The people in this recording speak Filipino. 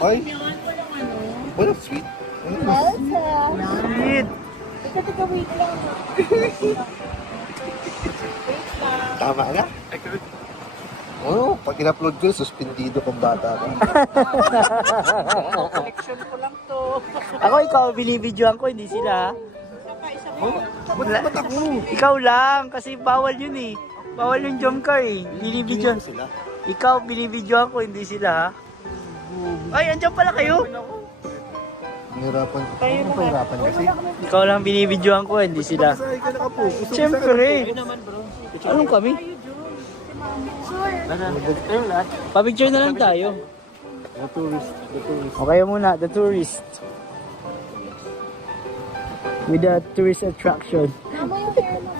Ay, Yaman ko yung ano. wala sweet. Elsa. Sweet. Teka, wait lang. Tama na. Oh, pag in-upload ko, suspendido kung bata ka. Collection ko lang to. Ako, ikaw, binibidyoan ko, hindi sila. Saka isa Oh, pa. ba't ako? Ikaw lang, kasi bawal yun eh. Bawal yung jump car eh. Binibidyoan. Sila. Ikaw, binibidyoan ko, hindi sila ha. Ay, andyan pala kayo. Nahirapan. Ano pahirapan kasi? Ikaw lang binibidyoan ko, hindi sila. Saan ka nakapokus? Siyempre. Anong kami? Pa-picture na lang tayo. The tourist. Okay muna, the tourist. With the tourist attraction. Tama yung hair mo.